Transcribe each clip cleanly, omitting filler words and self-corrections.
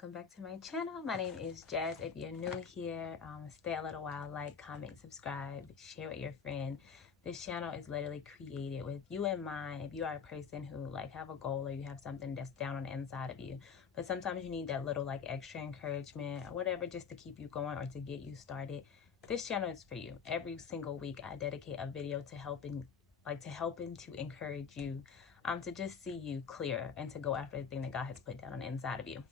welcome back to my channel. My name is Jazz. If you're new here, stay a little while, like, comment, subscribe, share with your friend. This channel is literally created with you in mind. If you are a person who have a goal, or you have something that's down on the inside of you, but sometimes you need that little extra encouragement or whatever, just to keep you going or to get you started, this channel is for you. Every single week I dedicate a video to helping to encourage you, to just see you clear and to go after the thing that God has put down on the inside of you.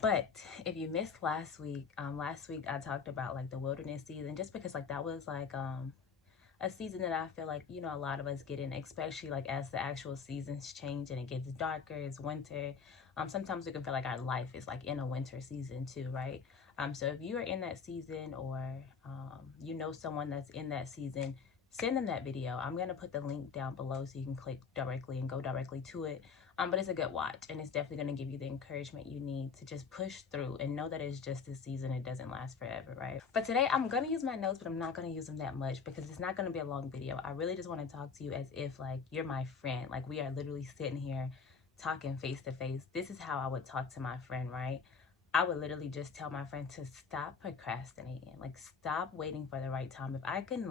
But if you missed last week I talked about the wilderness season, just because that was a season that I feel a lot of us get in, especially as the actual seasons change and it gets darker, it's winter. Sometimes we can feel like our life is in a winter season too, right? So if you are in that season, or you know someone that's in that season, send them that video. I'm going to put the link down below so you can click directly and go directly to it. But it's a good watch, and it's definitely going to give you the encouragement you need to just push through and know that it's just a season. It doesn't last forever, right? But today I'm going to use my notes, but I'm not going to use them that much because it's not going to be a long video. I really just want to talk to you as if you're my friend. We are literally sitting here talking face to face. This is how I would talk to my friend, right? I would literally just tell my friend to stop procrastinating. Stop waiting for the right time. If I can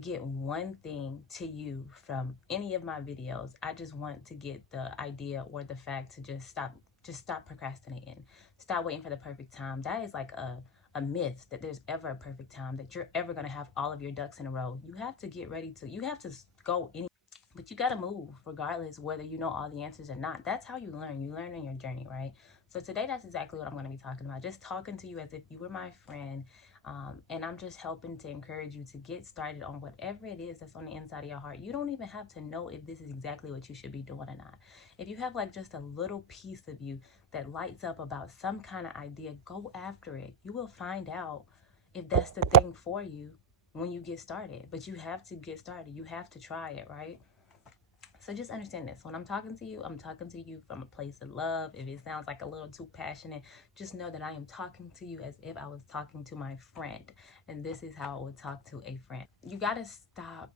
get one thing to you from any of my videos, I just want to get the idea or the fact to just stop procrastinating. Stop waiting for the perfect time. That is a myth, that there's ever a perfect time, that you're ever going to have all of your ducks in a row. You have to get ready to, you have to go any, but you got to move regardless whether you know all the answers or not. That's how you learn. You learn in your journey, right? So today, that's exactly what I'm going to be talking about. Just talking to you as if you were my friend. And I'm just helping to encourage you to get started on whatever it is that's on the inside of your heart. You don't even have to know if this is exactly what you should be doing or not. If you have just a little piece of you that lights up about some kind of idea, go after it. You will find out if that's the thing for you when you get started. But you have to get started. You have to try it, right? So just understand this. When I'm talking to you from a place of love. If it sounds a little too passionate, just know that I am talking to you as if I was talking to my friend. And this is how I would talk to a friend. You got to stop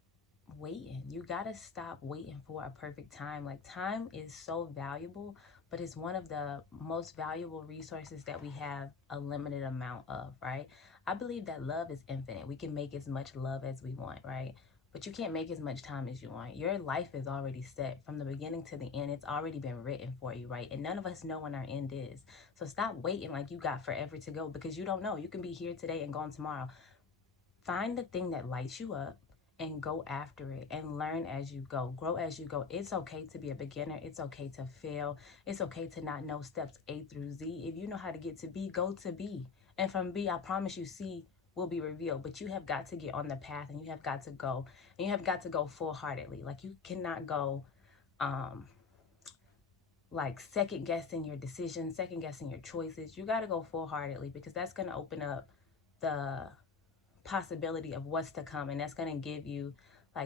waiting. You got to stop waiting for a perfect time. Time is so valuable, but it's one of the most valuable resources that we have a limited amount of, right? I believe that love is infinite. We can make as much love as we want, right? But you can't make as much time as you want. Your life is already set from the beginning to the end. It's already been written for you, right? And none of us know when our end is. So stop waiting like you got forever to go, because you don't know. You can be here today and gone tomorrow. Find the thing that lights you up and go after it, and learn as you go. Grow as you go. It's okay to be a beginner. It's okay to fail. It's okay to not know steps A through Z. If you know how to get to B, go to B. And from B, I promise you, C will be revealed. But you have got to get on the path, and you have got to go, and you have got to go full-heartedly. You cannot go second guessing your decisions, second guessing your choices. You got to go full-heartedly, because that's going to open up the possibility of what's to come, and that's going to give you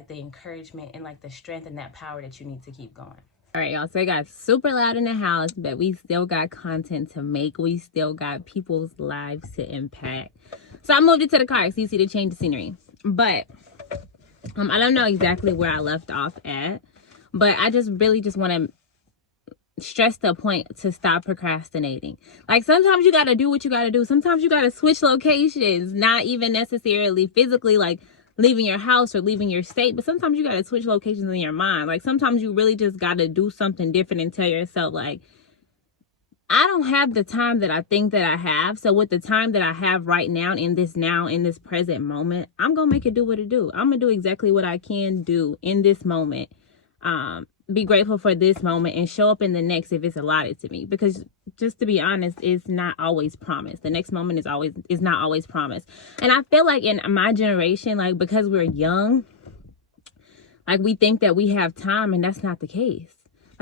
the encouragement and the strength and that power that you need to keep going. All right, y'all. So it got super loud in the house, but we still got content to make. We still got people's lives to impact. So I moved it to the car so you see the change of scenery. But I don't know exactly where I left off at, but I just really want to stress the point to stop procrastinating. Sometimes you got to do what you got to do. Sometimes you got to switch locations, not even necessarily physically leaving your house or leaving your state, but sometimes you got to switch locations in your mind. Sometimes you really just got to do something different and tell yourself I don't have the time that I think that I have. So with the time that I have right now, in this present moment, I'm going to make it do what it do. I'm going to do exactly what I can do in this moment. Be grateful for this moment and show up in the next if it's allotted to me. Because just to be honest, it's not always promised. The next moment is not always promised. And I feel in my generation, because we're young, we think that we have time, and that's not the case.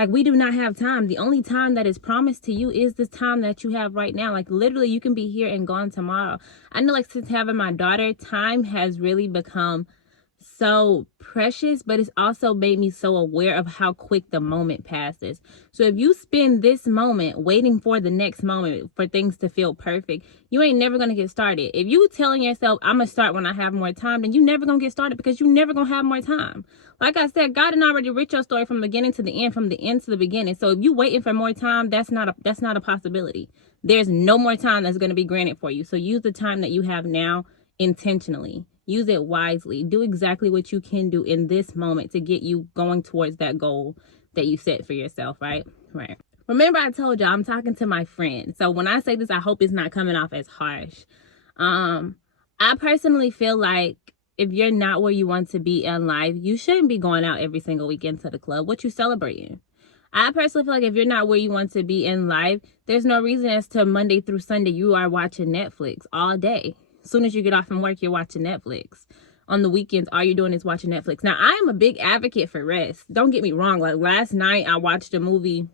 We do not have time. The only time that is promised to you is this time that you have right now. Literally, you can be here and gone tomorrow. I know, since having my daughter, time has really become so precious, but it's also made me so aware of how quick the moment passes. So if you spend this moment waiting for the next moment for things to feel perfect, you ain't never going to get started. If you telling yourself, I'm going to start when I have more time, then you never going to get started because you never going to have more time. Like I said, God had already written your story from the beginning to the end, from the end to the beginning. So if you waiting for more time, that's not a possibility. There's no more time that's going to be granted for you. So use the time that you have now intentionally. Use it wisely. Do exactly what you can do in this moment to get you going towards that goal that you set for yourself, right? Right. Remember, I told you I'm talking to my friend. So when I say this, I hope it's not coming off as harsh. I personally feel like if you're not where you want to be in life, you shouldn't be going out every single weekend to the club. What you celebrating? I personally feel like if you're not where you want to be in life, there's no reason as to Monday through Sunday you are watching Netflix all day. As soon as you get off from work, you're watching Netflix. On the weekends, all you're doing is watching Netflix. Now, I am a big advocate for rest. Don't get me wrong. Like last night, I watched a movie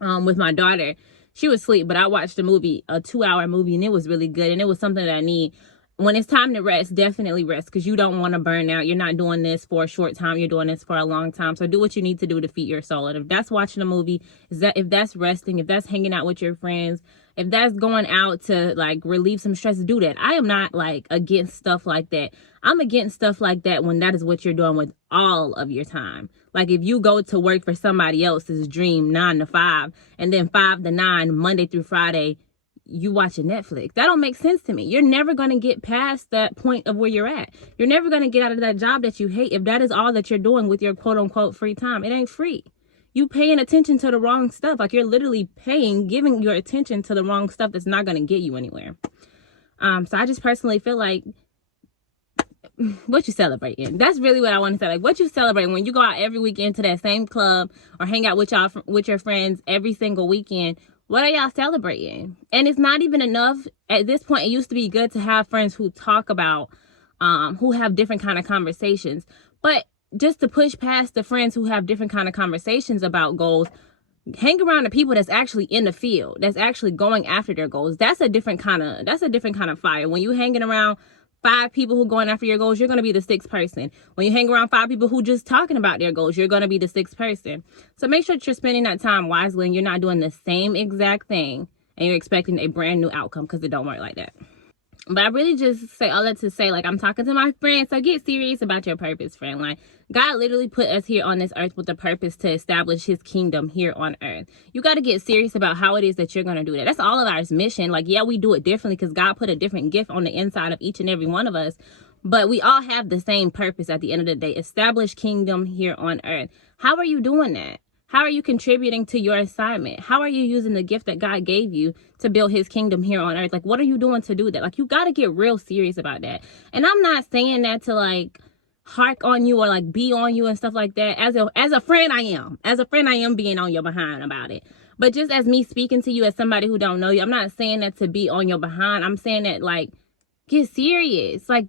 with my daughter. She was asleep, but I watched a movie, a 2-hour movie, and it was really good. And it was something that I need. When it's time to rest, definitely rest, because you don't want to burn out. You're not doing this for a short time. You're doing this for a long time. So do what you need to do to feed your soul. And if that's watching a movie, if that's resting, if that's hanging out with your friends, if that's going out to like relieve some stress, do that. I am not like against stuff like that. I'm against stuff like that when that is what you're doing with all of your time. Like if you go to work for somebody else's dream 9 to 5 and then 5 to 9, Monday through Friday, you watching Netflix. That don't make sense to me. You're never going to get past that point of where you're at. You're never going to get out of that job that you hate if that is all that you're doing with your quote unquote free time. It ain't free. You paying attention to the wrong stuff. Like you're literally giving your attention to the wrong stuff that's not going to get you anywhere. So I just personally feel like what you celebrating? That's really what I want to say. Like what you celebrating when you go out every weekend to that same club or hang out with your friends every single weekend. What are y'all celebrating? And it's not even enough. At this point, it used to be good to have friends who talk about, who have different kind of conversations. But just to push past the friends who have different kind of conversations about goals, hang around the people that's actually in the field, that's actually going after their goals. That's a different kind of fire. When you hanging around 5 people who going after your goals, you're going to be the 6th person. When you hang around 5 people who just talking about their goals, you're going to be the 6th person. So make sure that you're spending that time wisely and you're not doing the same exact thing and you're expecting a brand new outcome, because it don't work like that. But I really just say all that to say, like, I'm talking to my friend. So get serious about your purpose, friend. Like, God literally put us here on this earth with a purpose to establish his kingdom here on earth. You got to get serious about how it is that you're going to do that. That's all of our mission. Like, yeah, we do it differently because God put a different gift on the inside of each and every one of us. But we all have the same purpose at the end of the day. Establish kingdom here on earth. How are you doing that? How are you contributing to your assignment? How are you using the gift that God gave you to build his kingdom here on earth? Like, what are you doing to do that? Like, you got to get real serious about that. And I'm not saying that to like hark on you or like be on you and stuff like that. As a friend, I am. As a friend, I am being on your behind about it. But just as me speaking to you as somebody who don't know you, I'm not saying that to be on your behind. I'm saying that like, get serious. Like,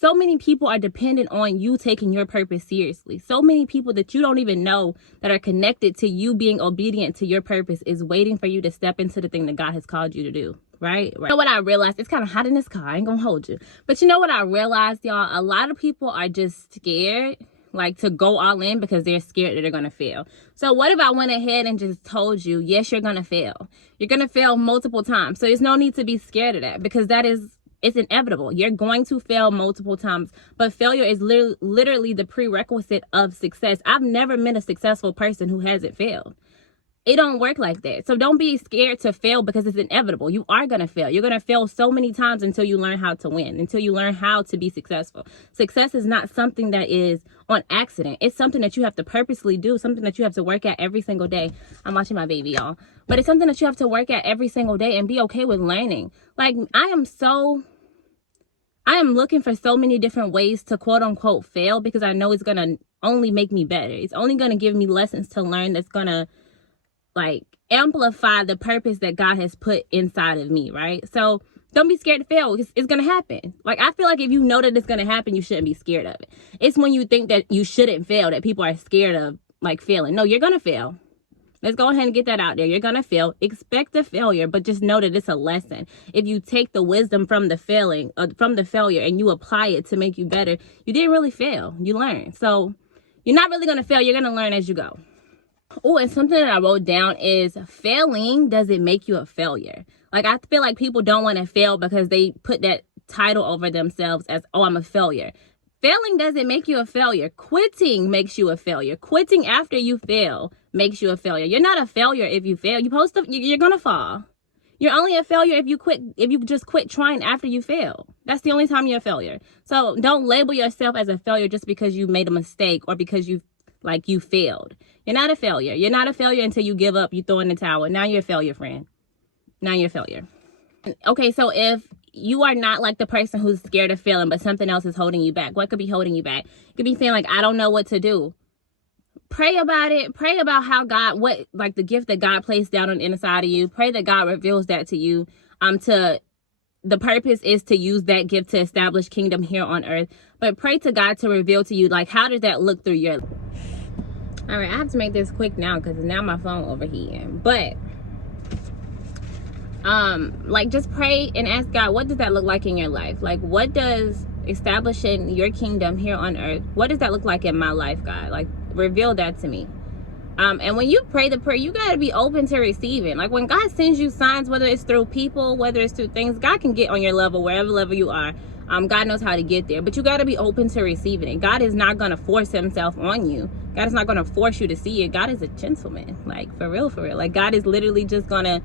so many people are dependent on you taking your purpose seriously. So many people that you don't even know that are connected to you being obedient to your purpose is waiting for you to step into the thing that God has called you to do. Right? You know what I realized? It's kind of hot in this car. I ain't gonna hold you. But you know what I realized, y'all? A lot of people are just scared, like, to go all in because they're scared that they're gonna fail. So what if I went ahead and just told you, yes, you're gonna fail. You're gonna fail multiple times. So there's no need to be scared of that, because it's inevitable. You're going to fail multiple times, but failure is literally the prerequisite of success. I've never met a successful person who hasn't failed. It don't work like that. So don't be scared to fail, because it's inevitable. You are going to fail. You're going to fail so many times until you learn how to win, until you learn how to be successful. Success is not something that is on accident. It's something that you have to purposely do, something that you have to work at every single day. I'm watching my baby, y'all. But it's something that you have to work at every single day and be okay with learning. Like, I am looking for so many different ways to quote unquote fail, because I know it's going to only make me better. It's only going to give me lessons to learn that's going to like amplify the purpose that God has put inside of me, right? So don't be scared to fail. It's going to happen. Like, I feel like if you know that it's going to happen, you shouldn't be scared of it. It's when you think that you shouldn't fail that people are scared of like failing. No, you're going to fail. Let's go ahead and get that out there. You're going to fail. Expect a failure, but just know that it's a lesson. If you take the wisdom from the failure, and you apply it to make you better, you didn't really fail. You learned. So you're not really going to fail. You're going to learn as you go. Oh, and something that I wrote down is failing doesn't make you a failure. Like, I feel like people don't want to fail because they put that title over themselves as, oh, I'm a failure. Failing doesn't make you a failure. Quitting makes you a failure. Quitting after you fail makes you a failure. You're not a failure if you fail. You're going to fall. You're only a failure if you just quit trying after you fail. That's the only time you're a failure. So don't label yourself as a failure just because you made a mistake or because you failed. You're not a failure. You're not a failure until you give up, you throw in the towel. Now you're a failure, friend. Now you're a failure. Okay, so if you are not like the person who's scared of failing, but something else is holding you back, what could be holding you back? You could be saying, like, I don't know what to do. Pray about it. Pray about how the gift that God placed down on the inside of you. Pray that God reveals that to you. The purpose is to use that gift to establish kingdom here on earth. But pray to God to reveal to you, like, how does that look through your life? All right, I have to make this quick now because now my phone overheating. But just pray and ask God, what does that look like in your life? Like, what does establishing your kingdom here on earth, what does that look like in my life, God? Like, reveal that to me. And when you pray the prayer, you got to be open to receiving. Like, when God sends you signs, whether it's through people, whether it's through things, God can get on your level, wherever level you are. God knows how to get there, but you got to be open to receiving it. God is not going to force himself on you. God is not going to force you to see it. God is a gentleman, like, for real. Like, God is literally just going to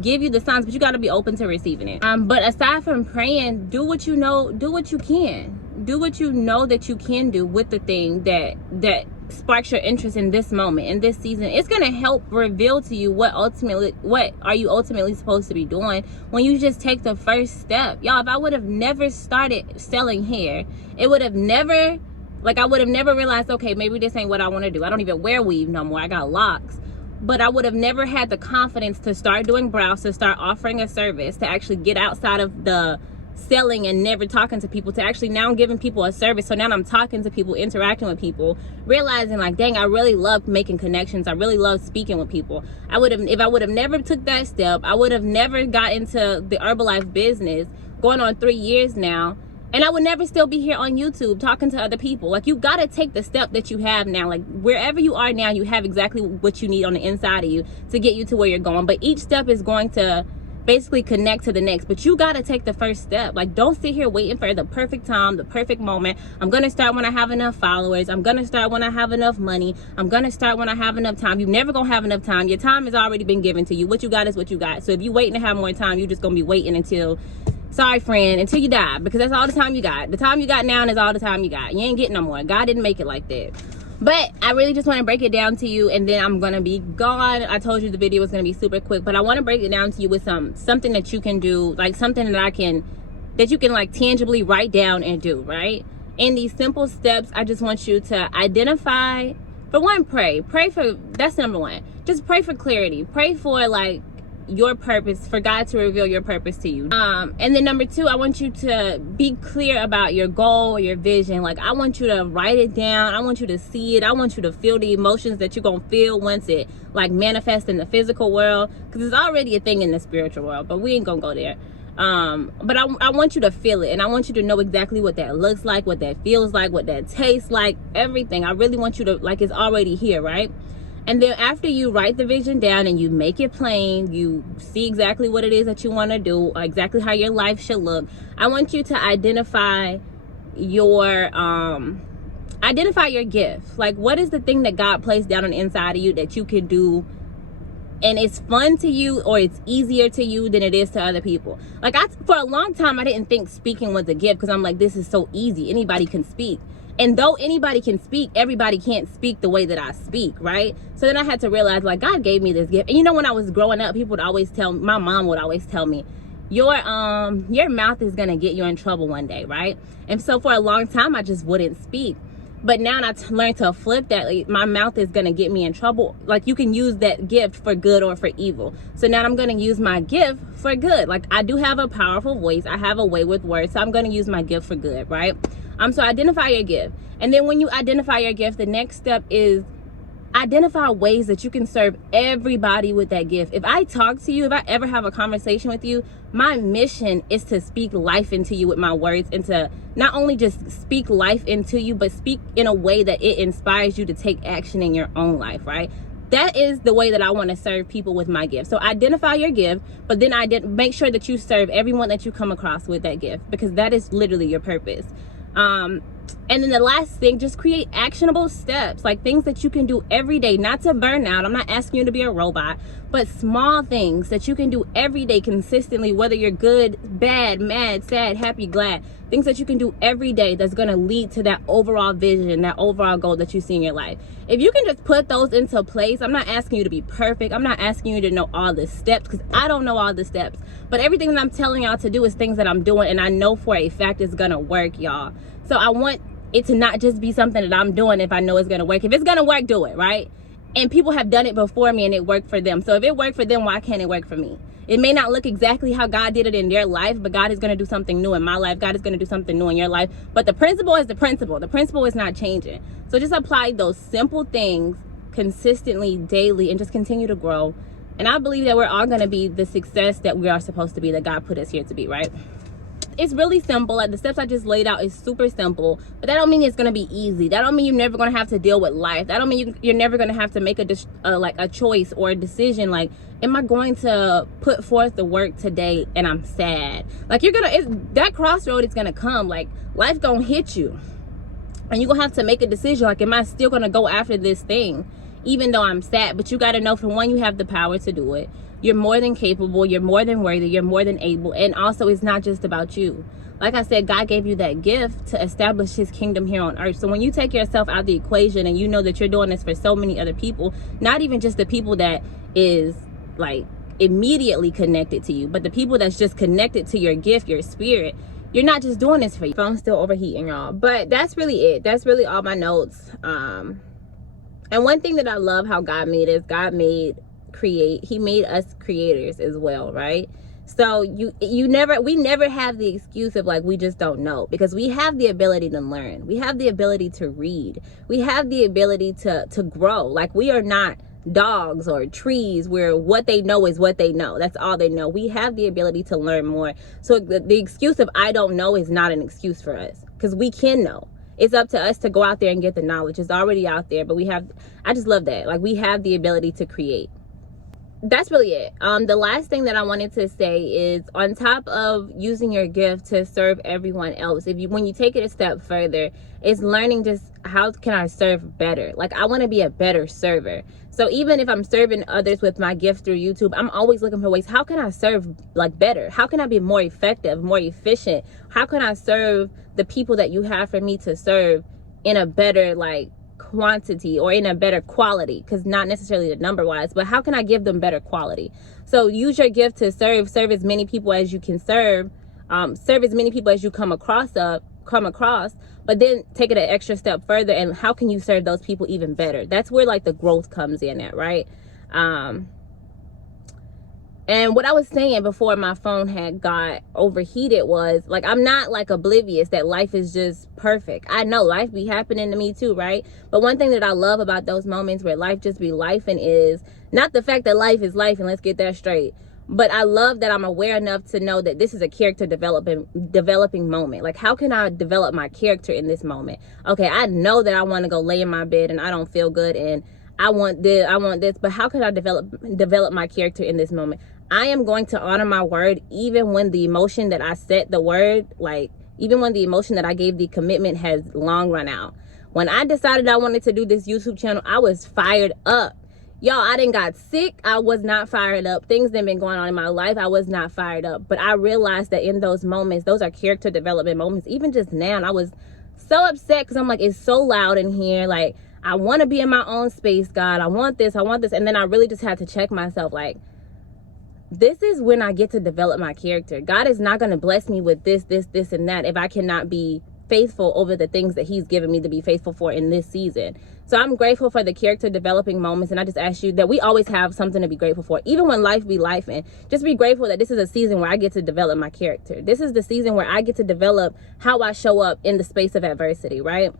give you the signs, but you got to be open to receiving it. But aside from praying, do what you know, do what you can. Do what you know that you can do with the thing that sparks your interest in this moment, in this season. It's going to help reveal to you what are you ultimately supposed to be doing when you just take the first step. Y'all, if I would have never started selling hair, I would have never realized, okay, maybe this ain't what I want to do. I don't even wear weave no more. I got locks. But I would have never had the confidence to start doing brows, to start offering a service, to actually get outside of the selling and never talking to people, to actually now giving people a service. So now I'm talking to people, interacting with people, realizing, like, dang, I really love making connections. I really love speaking with people. If I would have never took that step, I would have never got into the Herbalife business, going on 3 years now. And I would never still be here on YouTube talking to other people. Like, you got to take the step that you have now. Like, wherever you are now, you have exactly what you need on the inside of you to get you to where you're going. But each step is going to basically connect to the next. But you got to take the first step. Like, don't sit here waiting for the perfect time, the perfect moment. I'm going to start when I have enough followers. I'm going to start when I have enough money. I'm going to start when I have enough time. You're never going to have enough time. Your time has already been given to you. What you got is what you got. So if you're waiting to have more time, you're just going to be waiting until... Sorry, friend, until you die, because that's all the time you got. The time you got now is all the time you got. You ain't getting no more. God didn't make it like that. But I really just want to break it down to you, and then I'm going to be gone. I told you the video was going to be super quick, but I want to break it down to you with something that you can do, like something that you can like tangibly write down and do, right? In these simple steps, I just want you to identify, for one, pray for, that's number one. Just pray for clarity. Pray for, like, your purpose, for God to reveal your purpose to you. And then number two, I want you to be clear about your goal or your vision. Like, I want you to write it down. I want you to see it. I want you to feel the emotions that you're gonna feel once it like manifests in the physical world, because it's already a thing in the spiritual world, but we ain't gonna go there. But I want you to feel it, and I want you to know exactly what that looks like, what that feels like, what that tastes like, everything. I really want you to, like, it's already here, right? And then after you write the vision down and you make it plain, you see exactly what it is that you want to do, exactly how your life should look. I want you to identify your gift. Like, what is the thing that God placed down on the inside of you that you can do, and it's fun to you, or it's easier to you than it is to other people? Like, for a long time, I didn't think speaking was a gift, because I'm like, this is so easy. Anybody can speak. And though anybody can speak, everybody can't speak the way that I speak, right? So then I had to realize, like, God gave me this gift. And you know, when I was growing up, people would always my mom would always tell me, your mouth is gonna get you in trouble one day, right? And so for a long time, I just wouldn't speak. But now I learned to flip that. Like, my mouth is gonna get me in trouble. Like, you can use that gift for good or for evil. So now I'm gonna use my gift for good. Like, I do have a powerful voice. I have a way with words. So I'm gonna use my gift for good, right? So identify your gift. And then when you identify your gift, the next step is identify ways that you can serve everybody with that gift. If I talk to you, if I ever have a conversation with you, my mission is to speak life into you with my words, and to not only just speak life into you, but speak in a way that it inspires you to take action in your own life, right? That is the way that I want to serve people with my gift. So identify your gift, but then make sure that you serve everyone that you come across with that gift, because that is literally your purpose. And then the last thing, just create actionable steps, like things that you can do every day, not to burn out. I'm not asking you to be a robot, but small things that you can do every day consistently, whether you're good, bad, mad, sad, happy, glad, things that you can do every day that's going to lead to that overall vision, that overall goal that you see in your life. If you can just put those into place, I'm not asking you to be perfect. I'm not asking you to know all the steps, because I don't know all the steps, but everything that I'm telling y'all to do is things that I'm doing, and I know for a fact it's going to work, y'all. So I want it to not just be something that I'm doing if I know it's going to work. If it's going to work, do it, right? And people have done it before me and it worked for them. So if it worked for them, why can't it work for me? It may not look exactly how God did it in their life, but God is going to do something new in my life. God is going to do something new in your life. But the principle is the principle. The principle is not changing. So just apply those simple things consistently, daily, and just continue to grow. And I believe that we're all going to be the success that we are supposed to be, that God put us here to be, right? It's really simple. Like the steps I just laid out is super simple, but that don't mean it's gonna be easy. That don't mean you're never gonna have to deal with life. That don't mean you're never gonna have to make a choice or a decision. Like, am I going to put forth the work today and I'm sad? Like, that crossroad is gonna come. Like, life gonna hit you, and you're gonna have to make a decision. Like, am I still gonna go after this thing even though I'm sad? But you gotta know, for one, you have the power to do it. You're more than capable, you're more than worthy, you're more than able. And also, it's not just about you. Like I said, God gave you that gift to establish his kingdom here on earth. So when you take yourself out of the equation and you know that you're doing this for so many other people, not even just the people that is like immediately connected to you, but the people that's just connected to your gift, your spirit, you're not just doing this for you. Phone's still overheating, y'all. But that's really it. That's really all my notes. And one thing that I love how God made is he made us creators as well, right? So we never have the excuse of like, we just don't know, because we have the ability to learn, we have the ability to read, we have the ability to grow. Like, we are not dogs or trees where what they know is what they know, that's all they know. We have the ability to learn more. So the excuse of I don't know is not an excuse for us, because we can know. It's up to us to go out there and get the knowledge. It's already out there, but I just love that. Like, we have the ability to create. That's really it. The last thing that I wanted to say is, on top of using your gift to serve everyone else, when you take it a step further, it's learning just how can I serve better. Like, I want to be a better server. So even if I'm serving others with my gift through YouTube, I'm always looking for ways, how can I serve like better? How can I be more effective, more efficient? How can I serve the people that you have for me to serve in a better like quantity, or in a better quality? Because not necessarily the number wise, but how can I give them better quality? So use your gift to serve as many people as you can serve as many people as you come across, but then take it an extra step further, and how can you serve those people even better? That's where like the growth comes in at, right? And what I was saying before my phone had got overheated was, like, I'm not like oblivious that life is just perfect. I know life be happening to me too, right? But one thing that I love about those moments where life just be lifing is not the fact that life is life, and let's get that straight. But I love that I'm aware enough to know that this is a character developing moment. Like, how can I develop my character in this moment? Okay, I know that I want to go lay in my bed and I don't feel good, and I want this, but how can I develop my character in this moment? I am going to honor my word, even when the emotion that I set the word, like, even when the emotion that I gave the commitment has long run out. When I decided I wanted to do this YouTube channel, I was fired up. Y'all, I done got sick. I was not fired up. Things that been going on in my life, I was not fired up. But I realized that in those moments, those are character development moments. Even just now, I was so upset because I'm like, it's so loud in here. Like, I want to be in my own space, God. I want this. And then I really just had to check myself, like, this is when I get to develop my character. God is not going to bless me with this, and that if I cannot be faithful over the things that he's given me to be faithful for in this season. So I'm grateful for the character developing moments. And I just ask you that we always have something to be grateful for. Even when life be life, and just be grateful that this is a season where I get to develop my character. This is the season where I get to develop how I show up in the space of adversity, right?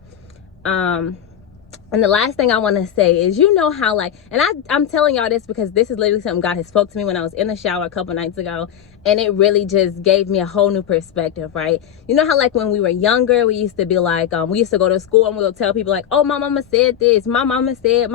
And the last thing I want to say is, you know how like, and I'm telling y'all this because this is literally something God has spoke to me when I was in the shower a couple nights ago, and it really just gave me a whole new perspective, right? You know how like when we were younger, we used to be like, we used to go to school and we would tell people like, oh, my mama said this, my mama said,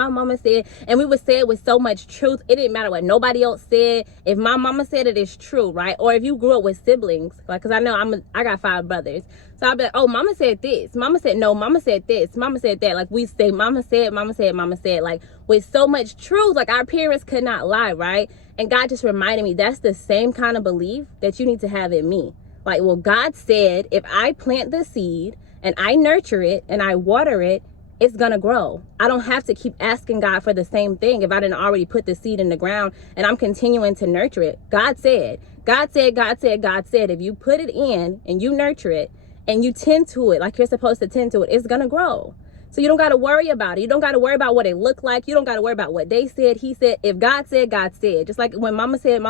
and we would say it with so much truth. It didn't matter what nobody else said. If my mama said it, it's true, right? Or if you grew up with siblings, like, cause I know I got 5 brothers. So I'll be like, oh, mama said this. Mama said no. Mama said this. Mama said that. Like we say, mama said, mama said, mama said. Like with so much truth, like our parents could not lie, right? And God just reminded me that's the same kind of belief that you need to have in me. Like, well, God said, if I plant the seed and I nurture it and I water it, it's gonna grow. I don't have to keep asking God for the same thing if I didn't already put the seed in the ground and I'm continuing to nurture it. God said, God said, God said, God said, if you put it in and you nurture it, and you tend to it like you're supposed to tend to it, it's gonna grow. So you don't got to worry about it. You don't got to worry about what it looked like. You don't got to worry about what they said, he said. If God said, God said. Just like when mama said,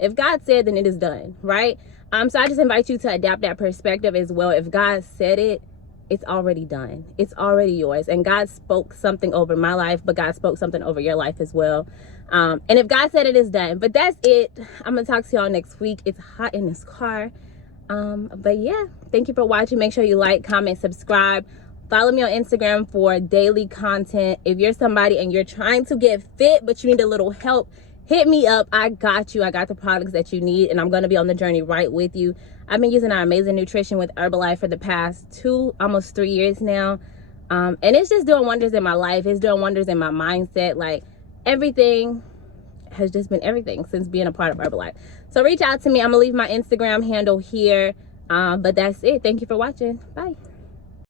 if God said, then it is done, right? So I just invite you to adapt that perspective as well. If God said it, it's already done. It's already yours. And God spoke something over my life, but God spoke something over your life as well. And if God said it, is done. But that's it. I'm gonna talk to y'all next week. It's hot in this car. But yeah, thank you for watching. Make sure you like, comment, subscribe. Follow me on Instagram for daily content. If you're somebody and you're trying to get fit, but you need a little help, hit me up. I got you. I got the products that you need, and I'm going to be on the journey right with you. I've been using our amazing nutrition with Herbalife for the past 2, almost 3 years now. And it's just doing wonders in my life. It's doing wonders in my mindset. Like everything has just been everything since being a part of Herbalife. So reach out to me. I'm gonna leave my Instagram handle here. But that's it. Thank you for watching. Bye.